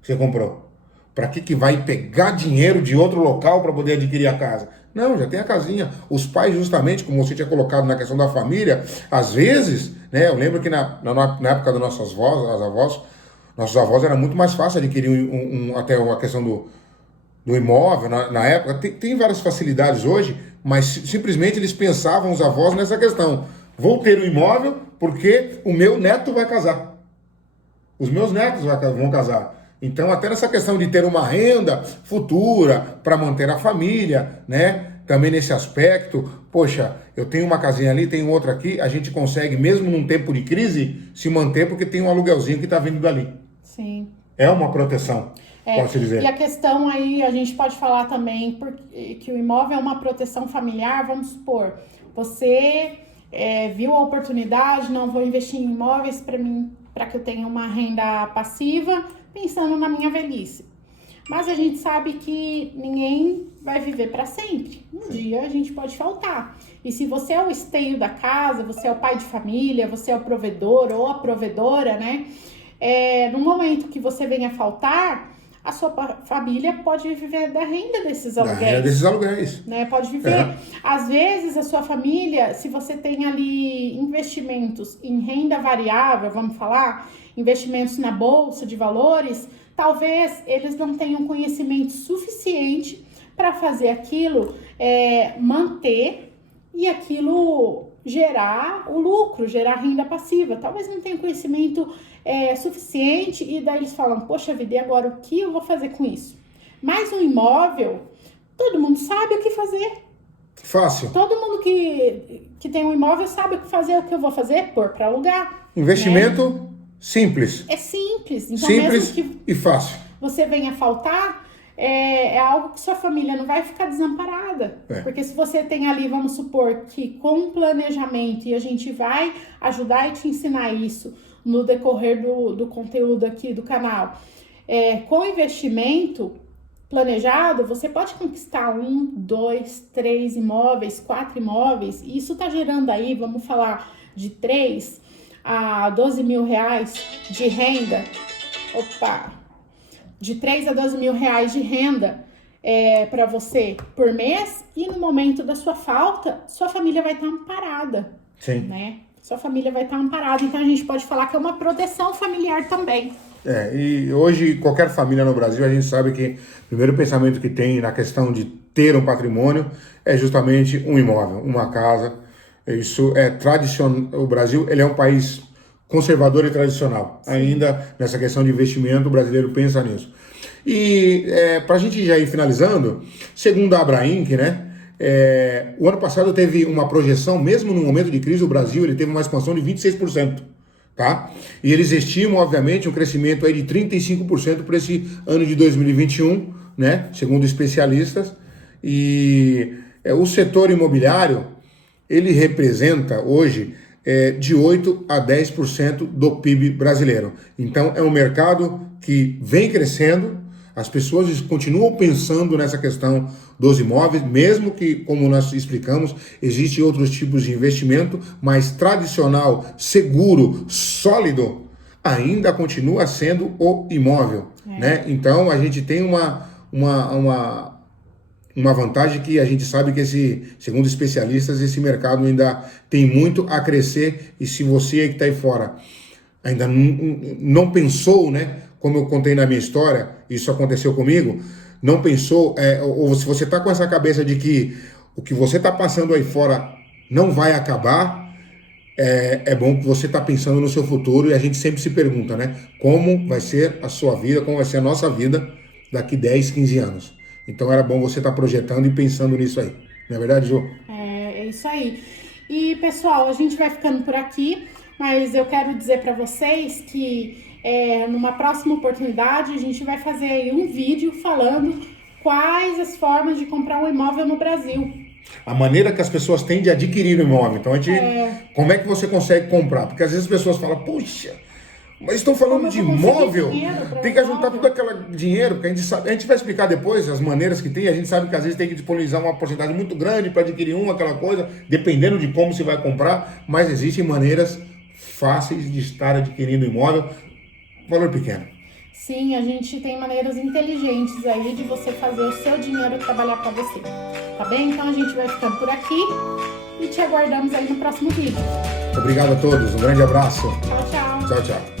você comprou. Para que vai pegar dinheiro de outro local para poder adquirir a casa? Não, já tem a casinha. Os pais, justamente, como você tinha colocado na questão da família, às vezes, né, eu lembro que na época das nossas avós, nossos avós era muito mais fácil adquirir até a questão do imóvel, na época. Tem várias facilidades hoje, mas simplesmente eles pensavam, os avós, nessa questão. Vou ter um imóvel porque o meu neto vai casar. Os meus netos vão casar. Então, até nessa questão de ter uma renda futura para manter a família, né? Também nesse aspecto, poxa, eu tenho uma casinha ali, tenho outra aqui, a gente consegue, mesmo num tempo de crise, se manter porque tem um aluguelzinho que está vindo dali. Sim. É uma proteção, pode-se dizer. E a questão aí, a gente pode falar também que o imóvel é uma proteção familiar, vamos supor, você viu a oportunidade, não vou investir em imóveis para que eu tenha uma renda passiva, pensando na minha velhice. Mas a gente sabe que ninguém vai viver para sempre. Um dia a gente pode faltar. E se você é o esteio da casa, você é o pai de família, você é o provedor ou a provedora, né? No momento que você venha faltar, a sua família pode viver da renda desses aluguéis. Da renda desses aluguéis. Né? Pode viver. Às vezes, a sua família, se você tem ali investimentos em renda variável, vamos falar, investimentos na bolsa de valores, talvez eles não tenham conhecimento suficiente para fazer aquilo manter e aquilo gerar o lucro, gerar renda passiva. Talvez não tenham conhecimento suficiente e daí eles falam, poxa vida, e agora o que eu vou fazer com isso? Mas um imóvel, todo mundo sabe o que fazer. Fácil. Todo mundo que tem um imóvel sabe o que fazer. O que eu vou fazer? Pôr para alugar. Investimento simples. É simples. Então, Simples mesmo que e fácil. você venha faltar, é algo que sua família não vai ficar desamparada. Porque se você tem ali, vamos supor que com planejamento, e a gente vai ajudar e te ensinar isso no decorrer do conteúdo aqui do canal, com investimento planejado, você pode conquistar 1, 2, 3 imóveis, 4 imóveis, e isso tá gerando aí, vamos falar, de 3 a 12 mil reais de renda. De 3 a 12 mil reais de renda para você por mês, e no momento da sua falta, sua família vai estar amparada. Sim. Né? Sua família vai estar amparada, então a gente pode falar que é uma proteção familiar também. E hoje, qualquer família no Brasil, a gente sabe que o primeiro pensamento que tem na questão de ter um patrimônio é justamente um imóvel, uma casa. Isso é tradicional. O Brasil, ele é um país conservador e tradicional. Sim. Ainda nessa questão de investimento, o brasileiro pensa nisso. E para a gente já ir finalizando, segundo a Abrainc, né, o ano passado teve uma projeção, mesmo no momento de crise, o Brasil ele teve uma expansão de 26%. Tá? E eles estimam, obviamente, um crescimento aí de 35% para esse ano de 2021, né? Segundo especialistas. E o setor imobiliário, ele representa hoje de 8% a 10% do PIB brasileiro. Então, é um mercado que vem crescendo, as pessoas continuam pensando nessa questão dos imóveis, mesmo que, como nós explicamos, existem outros tipos de investimento, mas tradicional, seguro, sólido, ainda continua sendo o imóvel. Né? Então, a gente tem uma vantagem que a gente sabe que, segundo especialistas, esse mercado ainda tem muito a crescer, e se você que está aí fora ainda não pensou, né? Como eu contei na minha história, isso aconteceu comigo, não pensou, ou se você está com essa cabeça de que o que você está passando aí fora não vai acabar, é bom que você está pensando no seu futuro, e a gente sempre se pergunta, né? Como vai ser a sua vida, como vai ser a nossa vida daqui 10, 15 anos. Então era bom você estar projetando e pensando nisso aí. Não é verdade, Ju? É isso aí. E, pessoal, a gente vai ficando por aqui, mas eu quero dizer para vocês que numa próxima oportunidade a gente vai fazer aí um vídeo falando quais as formas de comprar um imóvel no Brasil. A maneira que as pessoas têm de adquirir um imóvel. Então, como é que você consegue comprar? Porque às vezes as pessoas falam, puxa, mas estão falando de imóvel, tem que juntar todo aquele dinheiro, porque a gente vai explicar depois as maneiras que tem, a gente sabe que às vezes tem que disponibilizar uma porcentagem muito grande para adquirir aquela coisa, dependendo de como você vai comprar, mas existem maneiras fáceis de estar adquirindo imóvel, valor pequeno. Sim, a gente tem maneiras inteligentes aí de você fazer o seu dinheiro trabalhar para você, tá bem? Então a gente vai ficando por aqui e te aguardamos aí no próximo vídeo. Obrigado a todos, um grande abraço. Tchau, tchau. Tchau, tchau.